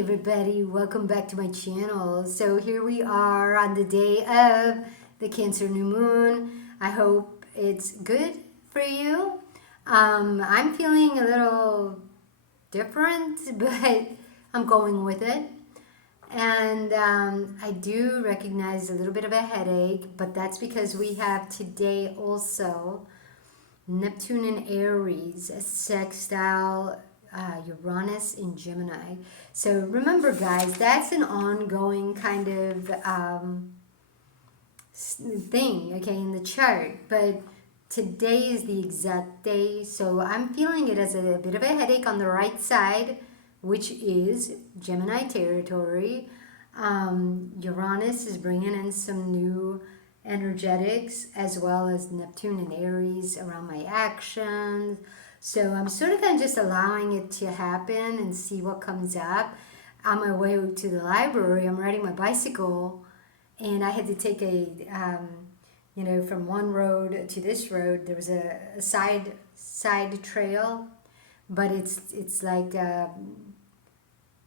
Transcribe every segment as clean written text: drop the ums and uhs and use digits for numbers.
everybody, welcome back to my channel. So here we are on the day of the Cancer new moon. I hope it's good for you. I'm feeling a little different, but I'm going with it. And I do recognize a little bit of a headache, but that's because we have today also Neptune in Aries, a sextile Uranus in Gemini. So remember, guys, that's an ongoing kind of thing, okay, in the chart. But today is the exact day, so I'm feeling it as a bit of a headache on the right side, which is Gemini territory. Uranus is bringing in some new energetics, as well as Neptune and Aries around my actions. So I'm sort of kind of just allowing it to happen and see what comes up. On my way to the library, I'm riding my bicycle, and I had to take from one road to this road. There was a side trail, but it's like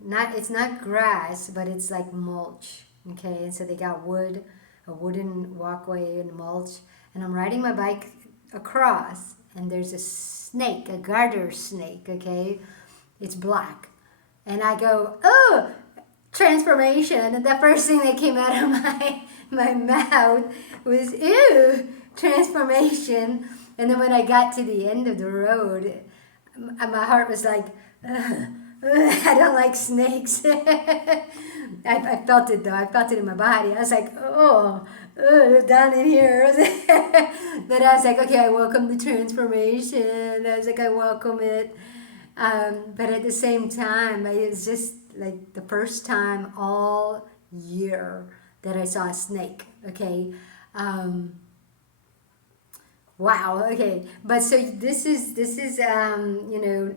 it's not grass, but it's like mulch. Okay, and so they got a wooden walkway and mulch, and I'm riding my bike across, and there's a snake, a garter snake, okay? It's black. And I go, oh, transformation. And the first thing that came out of my mouth was, ew, transformation. And then when I got to the end of the road, my heart was like, I don't like snakes. I felt it though. I felt it in my body. I was like, oh, down in here. But I was like, okay, I welcome the transformation. I was like, I welcome it. But at the same time, it was just like the first time all year that I saw a snake. Okay. Wow. Okay. But so this is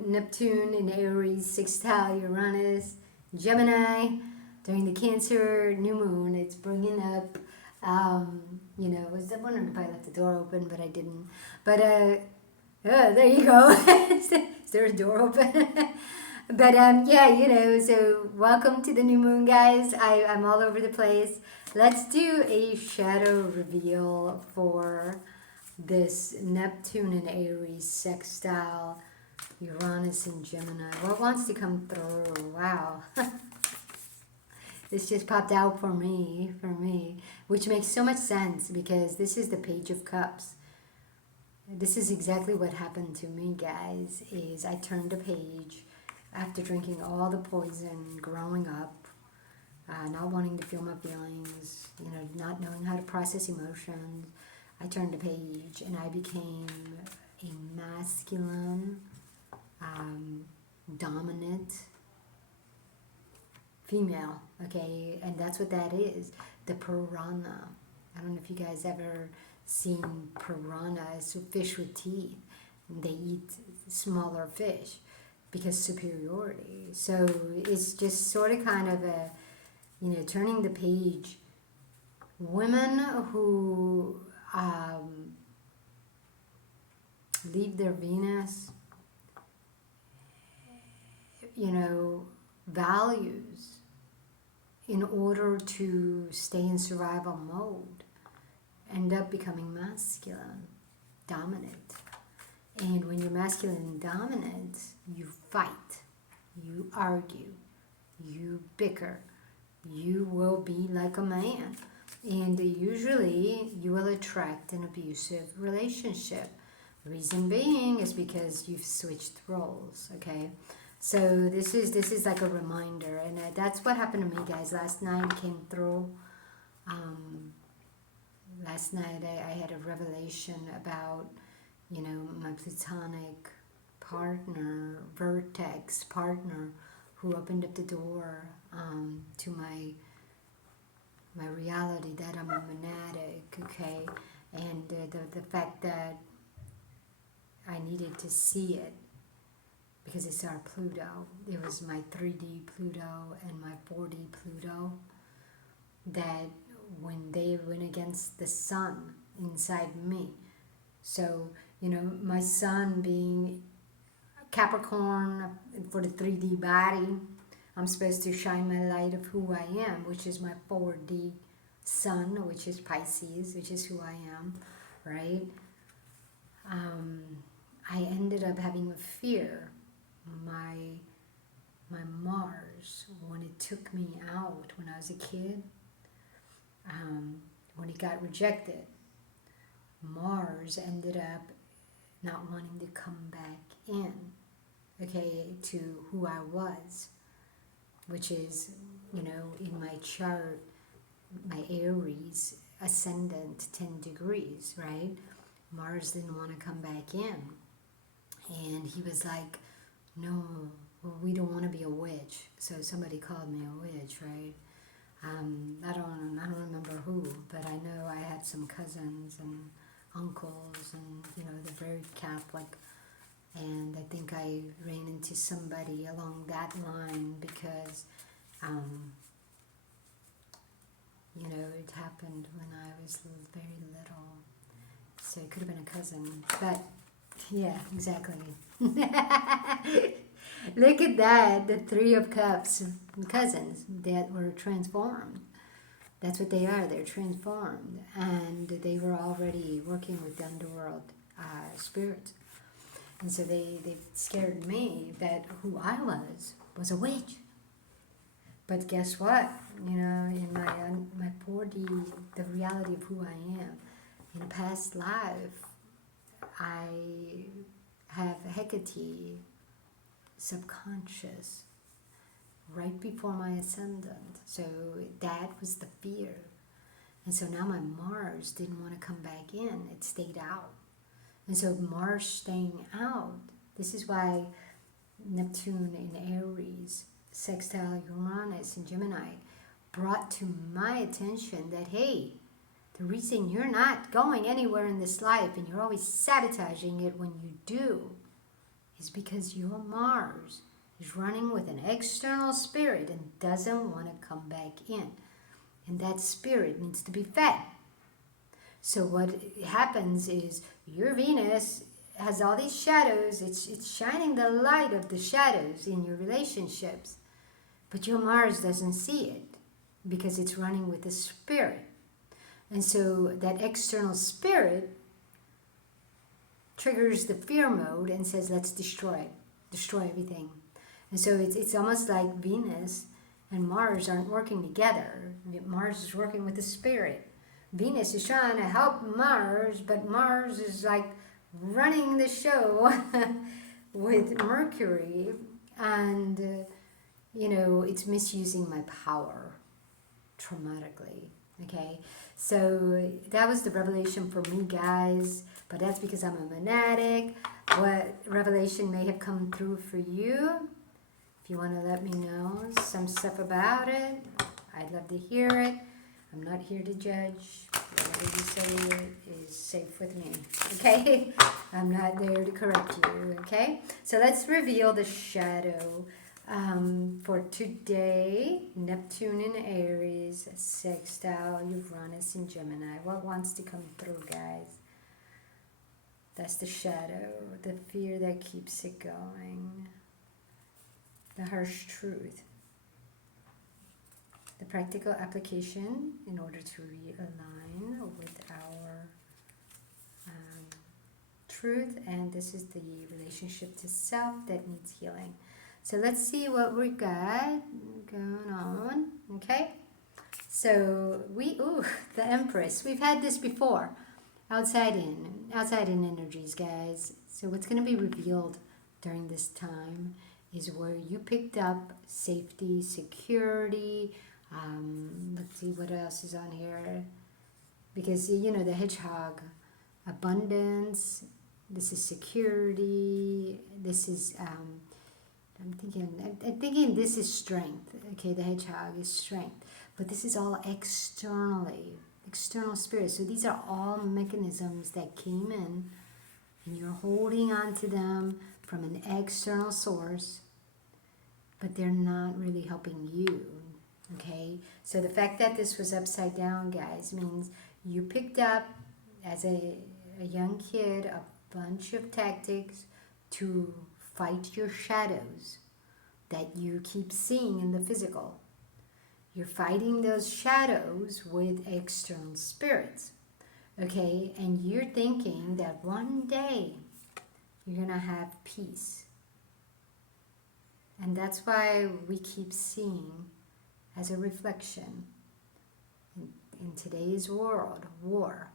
Neptune in Aries, sextile Uranus, Gemini during the Cancer new moon. It's bringing up, I was wondering if I left the door open, but I didn't. But there you go. Is there a door open? But so welcome to the new moon, guys. I'm all over the place. Let's do a shadow reveal for this Neptune and Aries sextile Uranus and Gemini. What wants to come through? Wow. This just popped out for me, which makes so much sense because this is the Page of Cups. This is exactly what happened to me, guys, is I turned a page after drinking all the poison growing up, not wanting to feel my feelings, not knowing how to process emotions. I turned a page and I became a masculine, dominant female, okay? And that's what that is, the piranha. I don't know if you guys ever seen piranhas, fish with teeth. They eat smaller fish because superiority. So it's just sort of kind of a, turning the page. Women who leave their Venus, values in order to stay in survival mode, end up becoming masculine, dominant. And when you're masculine and dominant, you fight, you argue, you bicker, you will be like a man. And usually you will attract an abusive relationship. Reason being is because you've switched roles, okay? So this is like a reminder, and that's what happened to me, guys. Last night came through. Last night I had a revelation about, my platonic partner, vertex partner, who opened up the door to my reality, that I'm a monadic, okay? And the fact that I needed to see it, because it's our Pluto. It was my 3D Pluto and my 4D Pluto that when they went against the sun inside me. So, my sun being Capricorn for the 3D body, I'm supposed to shine my light of who I am, which is my 4D sun, which is Pisces, which is who I am, right? I ended up having a fear. My Mars, when it took me out when I was a kid, when it got rejected, Mars ended up not wanting to come back in, okay, to who I was, which is, you know, in my chart, my Aries ascendant 10 degrees, right? Mars didn't want to come back in. And he was like, no, well, we don't want to be a witch. So somebody called me a witch, right? I don't remember who, but I know I had some cousins and uncles, and you know, they're very Catholic. And I think I ran into somebody along that line because, you know, it happened when I was very little. So it could have been a cousin, but yeah, exactly. Look at that, the Three of Cups, cousins that were transformed. That's what they are, they're transformed. And they were already working with the underworld spirits. And so they scared me that who I was a witch. But guess what? You know, in my 4D, the reality of who I am, in a past life, I have Hecate subconscious right before my ascendant. So that was the fear. And so now my Mars didn't want to come back in. It stayed out. And so Mars staying out, this is why Neptune in Aries, sextile Uranus in Gemini, brought to my attention that, hey, the reason you're not going anywhere in this life and you're always sabotaging it when you do is because your Mars is running with an external spirit and doesn't want to come back in. And that spirit needs to be fed. So what happens is your Venus has all these shadows. It's shining the light of the shadows in your relationships. But your Mars doesn't see it because it's running with the spirit. And so that external spirit triggers the fear mode and says, let's destroy everything. And so it's almost like Venus and Mars aren't working together. Mars is working with the spirit. Venus is trying to help Mars, but Mars is like running the show with Mercury, and you know, it's misusing my power traumatically. Okay, so that was the revelation for me, guys, but that's because I'm a monatic. What revelation may have come through for you? If you want to let me know some stuff about it, I'd love to hear it. I'm not here to judge. Whatever you say is safe with me, okay? I'm not there to correct you, okay? So let's reveal the shadow for today. Neptune in Aries, sextile Uranus in Gemini. What wants to come through, guys? That's the shadow, the fear that keeps it going, the harsh truth, the practical application in order to realign with our truth, and this is the relationship to self that needs healing. So let's see what we got going on, okay? So the Empress. We've had this before. Outside in energies, guys. So what's going to be revealed during this time is where you picked up safety, security. Let's see what else is on here. Because, you know, the hedgehog, abundance, this is security, this is, I'm thinking this is strength. Okay, the hedgehog is strength. But this is all external spirits. So these are all mechanisms that came in, and you're holding on to them from an external source, but they're not really helping you. Okay, so the fact that this was upside down, guys, means you picked up as a young kid a bunch of tactics to fight your shadows, that you keep seeing in the physical. You're fighting those shadows with external spirits. Okay, and you're thinking that one day you're going to have peace. And that's why we keep seeing as a reflection in today's world, war.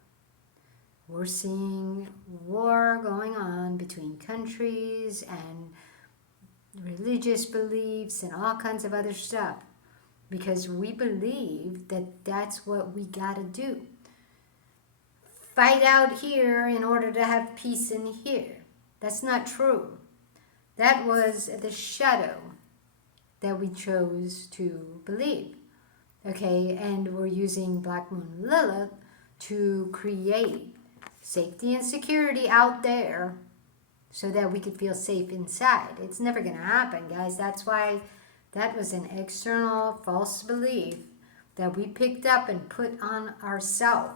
We're seeing war going on between countries and religious beliefs and all kinds of other stuff, because we believe that that's what we got to do. Fight out here in order to have peace in here. That's not true. That was the shadow that we chose to believe. Okay, and we're using Black Moon Lilith to create safety and security out there so that we could feel safe inside. It's never going to happen, guys. That's why that was an external false belief that we picked up and put on ourselves.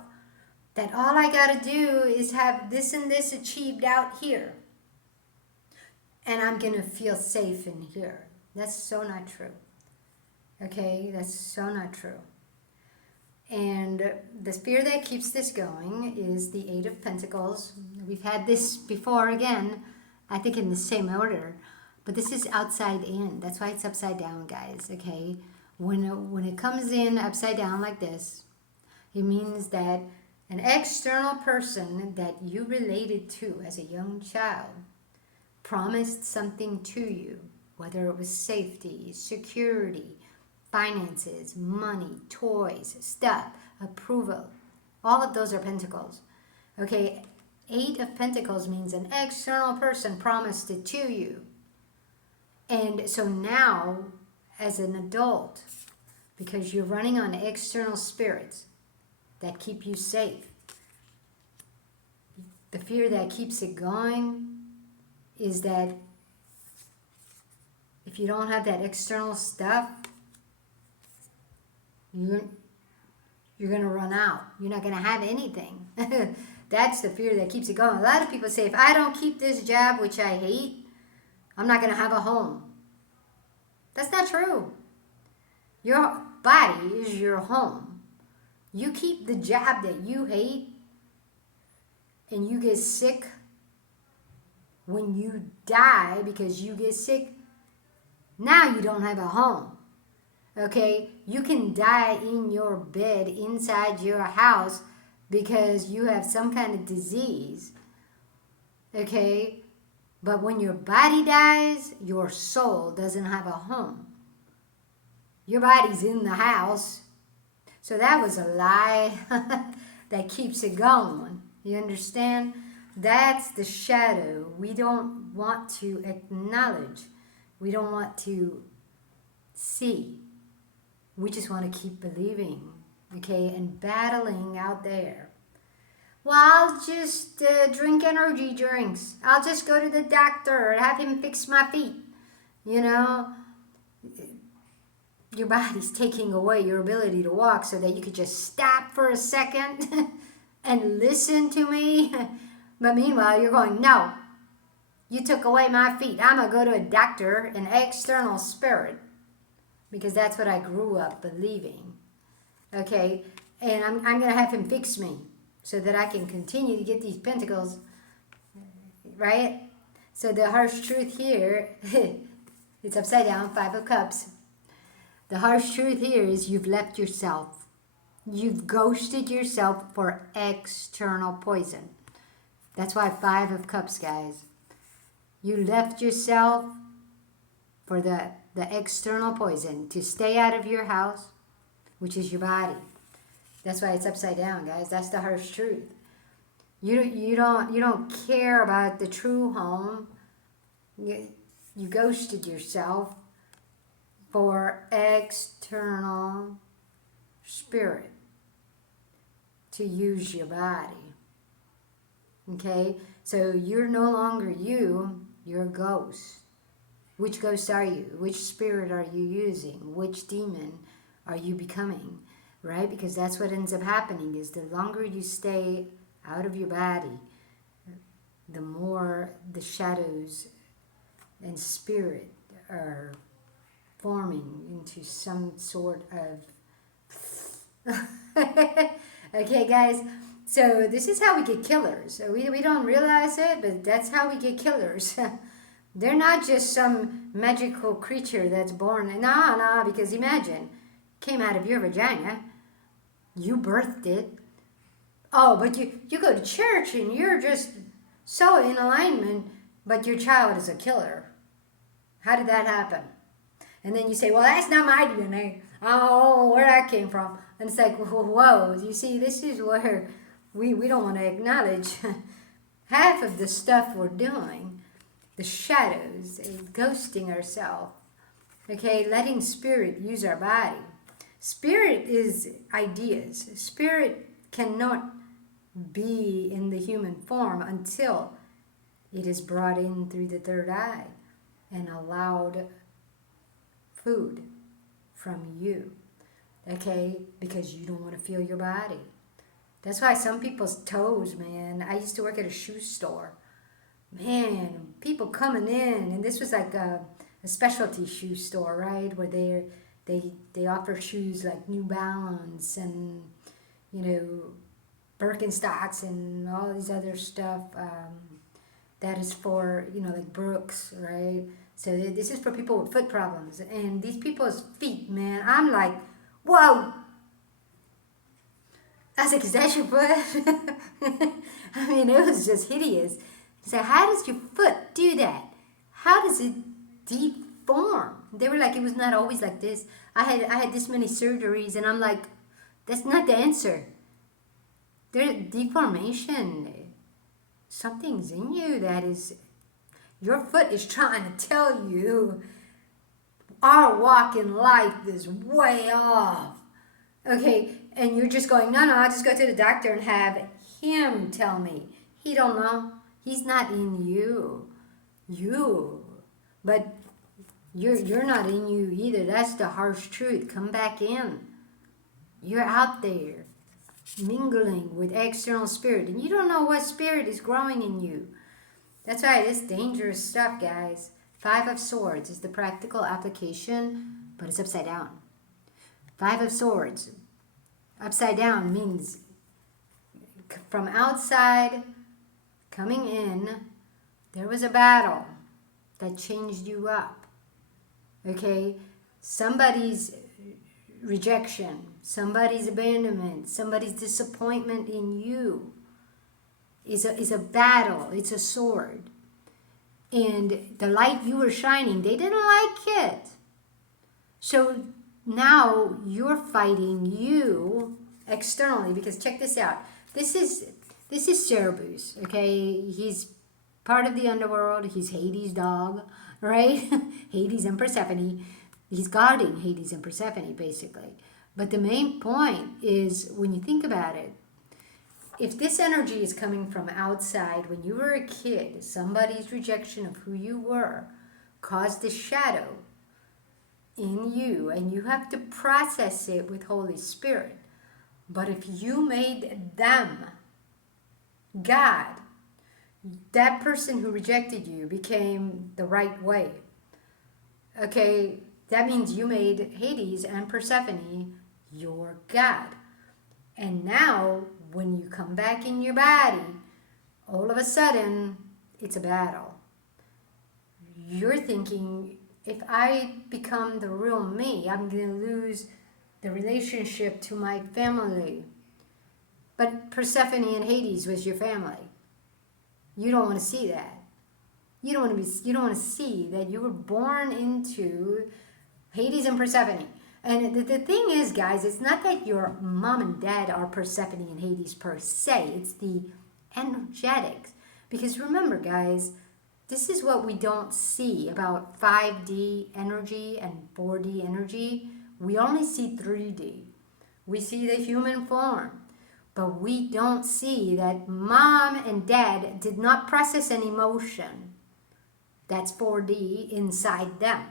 That all I got to do is have this and this achieved out here. And I'm going to feel safe in here. That's so not true. Okay, that's so not true. And the fear that keeps this going is the Eight of Pentacles. We've had this before again, I think in the same order. But this is outside in. That's why it's upside down, guys. Okay, when it comes in upside down like this, it means that an external person that you related to as a young child promised something to you, whether it was safety, security, finances, money, toys, stuff, approval. All of those are pentacles. Okay, Eight of Pentacles means an external person promised it to you. And so now, as an adult, because you're running on external spirits that keep you safe, the fear that keeps it going is that if you don't have that external stuff, you're going to run out. You're not going to have anything. That's the fear that keeps it going. A lot of people say, if I don't keep this job, which I hate, I'm not going to have a home. That's not true. Your body is your home. You keep the job that you hate and you get sick. When you die because you get sick, now you don't have a home. Okay? You can die in your bed inside your house because you have some kind of disease. Okay? But when your body dies, your soul doesn't have a home. Your body's in the house. So that was a lie that keeps it going. You understand? That's the shadow we don't want to acknowledge. We don't want to see. We just want to keep believing, okay, and battling out there. Well, I'll just drink energy drinks. I'll just go to the doctor and have him fix my feet. You know, your body's taking away your ability to walk so that you could just stop for a second and listen to me. But meanwhile, you're going, no, you took away my feet. I'm going to go to a doctor, an external spirit, because that's what I grew up believing. Okay? And I'm going to have him fix me so that I can continue to get these pentacles, right? So the harsh truth here, it's upside down, Five of Cups. The harsh truth here is you've left yourself. You've ghosted yourself for external poison. That's why Five of Cups, guys. You left yourself for the external poison to stay out of your house, which is your body. That's why it's upside down, guys. That's the harsh truth. You don't care about the true home. You ghosted yourself for external spirit to use your body. Okay, so you're no longer you, you're a ghost. Which ghost are you? Which spirit are you using? Which demon are you becoming? Right? Because that's what ends up happening is the longer you stay out of your body, the more the shadows and spirit are forming into some sort of okay guys, so this is how we get killers. We don't realize it, but that's how we get killers. They're not just some magical creature that's born. Nah, because imagine, came out of your vagina, you birthed it. Oh, but you go to church and you're just so in alignment, but your child is a killer. How did that happen? And then you say, well, that's not my DNA. Oh, where that came from. And it's like, whoa, you see, this is where we don't want to acknowledge half of the stuff we're doing, the shadows, ghosting ourselves, okay, letting spirit use our body. Spirit is ideas. Spirit cannot be in the human form until it is brought in through the third eye and allowed food from you, okay, because you don't want to feel your body. That's why some people's toes, man. I used to work at a shoe store. Man, people coming in, and this was like a specialty shoe store, right, where they offer shoes like New Balance and, you know, Birkenstocks and all these other stuff that is for, you know, like Brooks, right? So this is for people with foot problems. And these people's feet, man, I'm like, whoa! I was like, is that your foot? I mean, it was just hideous. So how does your foot do that? How does it deform? They were like, it was not always like this. I had this many surgeries, and I'm like, that's not the answer. There's deformation. Something's in you that is, your foot is trying to tell you our walk in life is way off. Okay, and you're just going, no, I'll just go to the doctor and have him tell me. He don't know. He's not in you. But you're not in you either. That's the harsh truth. Come back in. You're out there mingling with external spirit, and you don't know what spirit is growing in you. That's why it's dangerous stuff, guys. 5 of Swords is the practical application, but it's upside down. 5 of Swords, upside down, means from outside coming in, there was a battle that changed you up. Okay? Somebody's rejection, somebody's abandonment, somebody's disappointment in you is a battle. It's a sword. And the light you were shining, they didn't like it. So now you're fighting you externally, because check this out. This is Cerberus, okay? He's part of the underworld. He's Hades' dog, right? Hades and Persephone. He's guarding Hades and Persephone, basically. But the main point is, when you think about it, if this energy is coming from outside, when you were a kid, somebody's rejection of who you were caused a shadow in you, and you have to process it with Holy Spirit. But if you made them God, that person who rejected you became the right way. Okay, that means you made Hades and Persephone your God. And now, when you come back in your body, all of a sudden, it's a battle. You're thinking, if I become the real me, I'm going to lose the relationship to my family. But Persephone and Hades was your family. You don't want to see that. You don't want to see that you were born into Hades and Persephone. And the thing is, guys, it's not that your mom and dad are Persephone and Hades per se. It's the energetics. Because remember, guys, this is what we don't see about 5D energy and 4D energy. We only see 3D. We see the human form. But we don't see that mom and dad did not process an emotion. That's 4D inside them.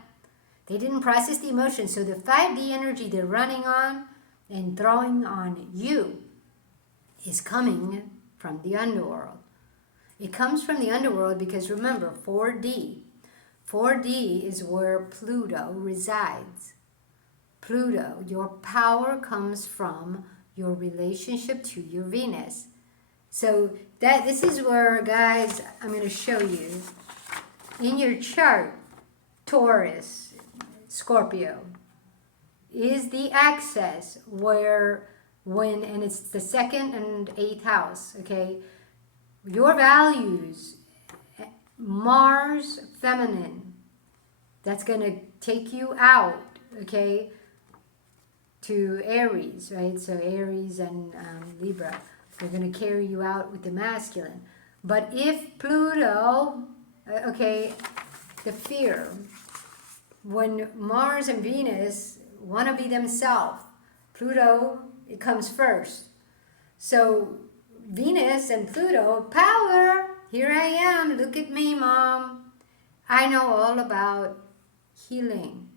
They didn't process the emotion. So the 5D energy they're running on and throwing on you is coming from the underworld. It comes from the underworld because, remember, 4D. 4D is where Pluto resides. Pluto, your power comes from your relationship to your Venus. So this is where, guys, I'm going to show you in your chart, Taurus, Scorpio, is the axis where and it's the 2nd and 8th house, okay? Your values, Mars, feminine, that's going to take you out, okay, to Aries, right? So Aries and Libra, they're going to carry you out with the masculine. But if Pluto, okay, the fear, when Mars and Venus want to be themselves, Pluto, it comes first. So Venus and Pluto, power, here I am, look at me, Mom. I know all about healing.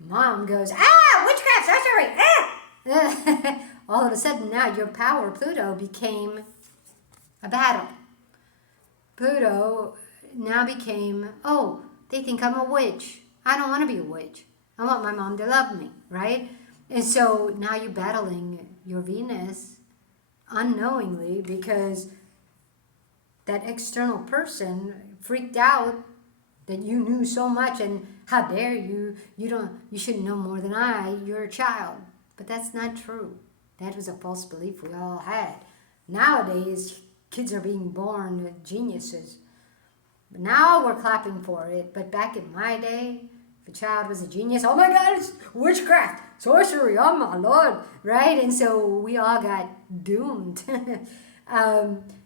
Mom goes, witchcraft, sorcery, ah! All of a sudden now your power, Pluto, became a battle. Pluto now became, they think I'm a witch. I don't want to be a witch. I want my mom to love me, right? And so now you're battling your Venus unknowingly because that external person freaked out that you knew so much and how dare you, you should know more than you're a child. But that's not true. That was a false belief we all had. Nowadays, kids are being born geniuses. Now we're clapping for it, but back in my day, if a child was a genius, oh my God, it's witchcraft, sorcery, oh my Lord, right? And so we all got doomed.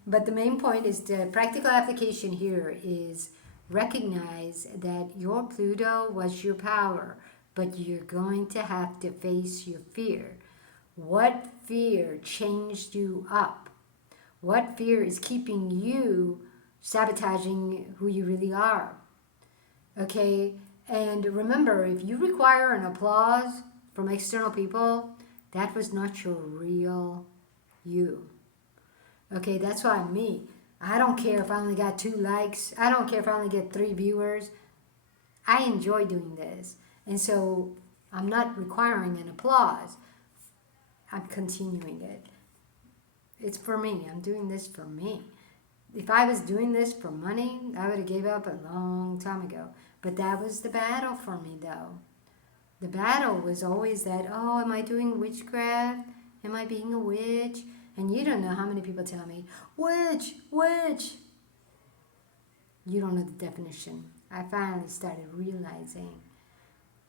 But the main point is the practical application here is recognize that your Pluto was your power, but you're going to have to face your fear. What fear changed you up? What fear is keeping you sabotaging who you really are? Okay, and remember, if you require an applause from external people, that was not your real you. Okay, that's why me. I don't care if I only got 2 likes. I don't care if I only get 3 viewers. I enjoy doing this. And so I'm not requiring an applause. I'm continuing it. It's for me. I'm doing this for me. If I was doing this for money, I would have gave up a long time ago. But that was the battle for me, though. The battle was always that, am I doing witchcraft? Am I being a witch? And you don't know how many people tell me, witch, witch. You don't know the definition. I finally started realizing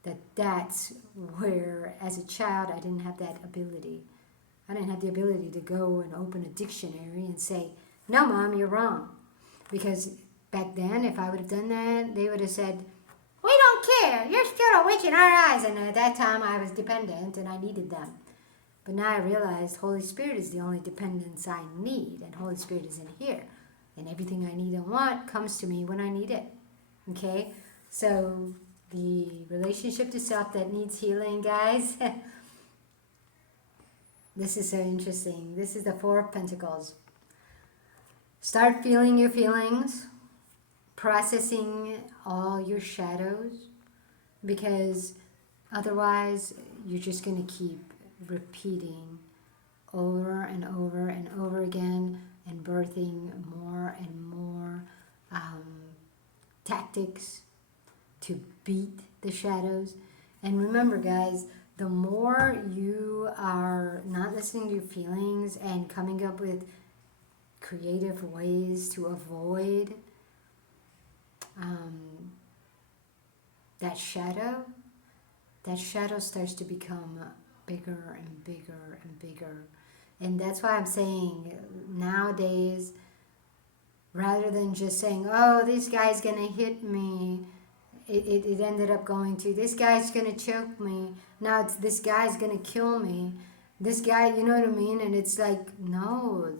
that that's where, as a child, I didn't have that ability. I didn't have the ability to go and open a dictionary and say, no, Mom, you're wrong. Because back then, if I would have done that, they would have said, we don't care. You're still a witch in our eyes. And at that time, I was dependent and I needed them. But now I realized Holy Spirit is the only dependence I need. And Holy Spirit is in here. And everything I need and want comes to me when I need it. Okay? So the relationship to self that needs healing, guys. This is so interesting. This is the 4 of Pentacles. Start feeling your feelings. Processing all your shadows. Because otherwise, you're just going to keep repeating over and over and over again and birthing more and more tactics to beat the shadows. And remember, guys, the more you are not listening to your feelings and coming up with creative ways to avoid that shadow starts to become bigger and bigger and bigger. And that's why I'm saying nowadays, rather than just saying, this guy's gonna hit me, it ended up going to, this guy's gonna choke me, now it's this guy's gonna kill me, this guy, you know what I mean? And it's like, no,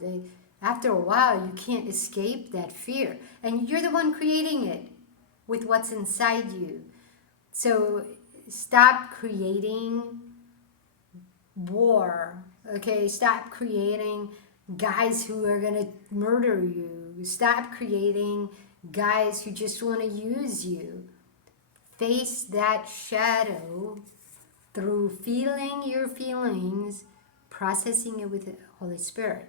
after a while you can't escape that fear, and you're the one creating it with what's inside you. So stop creating war, okay? Stop creating guys who are gonna murder you. Stop creating guys who just want to use you. Face that shadow through feeling your feelings, processing it with the Holy Spirit.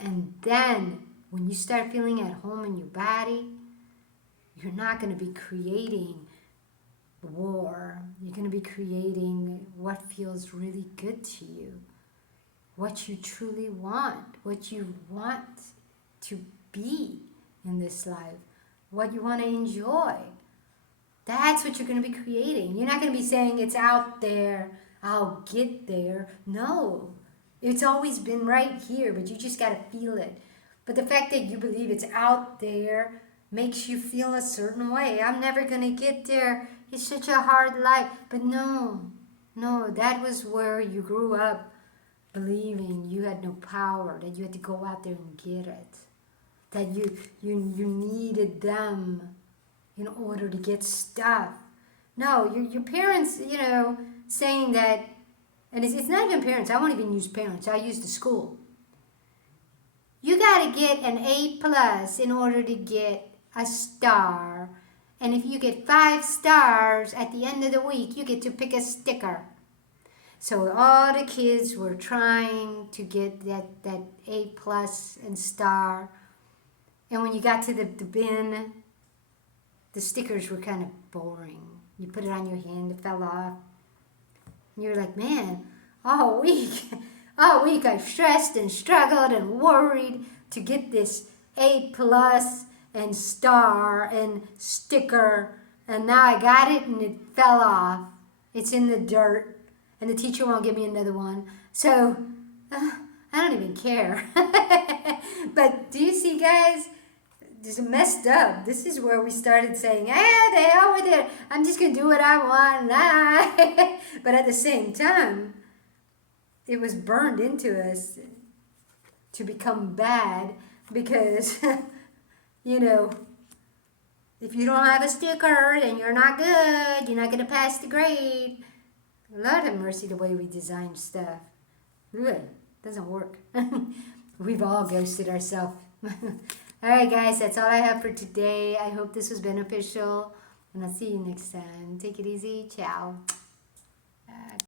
And then when you start feeling at home in your body, you're not going to be creating war. You're going to be creating what feels really good to you, what you truly want, what you want to be in this life, what you want to enjoy. That's what you're going to be creating. You're not going to be saying it's out there, I'll get there. No, it's always been right here, but you just got to feel it. But the fact that you believe it's out there makes you feel a certain way. I'm never going to get there. It's such a hard life. But no, that was where you grew up believing you had no power, that you had to go out there and get it, that you needed them in order to get stuff. No, your parents, saying that, and it's not even parents. I won't even use parents. I use the school. You got to get an A plus in order to get a star. And if you get 5 stars at the end of the week, you get to pick a sticker. So all the kids were trying to get that A plus and star. And when you got to the bin, the stickers were kind of boring. You put it on your hand, it fell off. And you're like, man, all week I've stressed and struggled and worried to get this A plus and star and sticker. And now I got it and it fell off. It's in the dirt. And the teacher won't give me another one. So, I don't even care. But do you see, guys? This is messed up. This is where we started saying, the hell with it. I'm just going to do what I want. But at the same time, it was burned into us to become bad because, if you don't have a sticker, then you're not good. You're not going to pass the grade. Lord have mercy the way we design stuff. Ugh, doesn't work. We've all ghosted ourselves. All right, guys, that's all I have for today. I hope this was beneficial, and I'll see you next time. Take it easy. Ciao.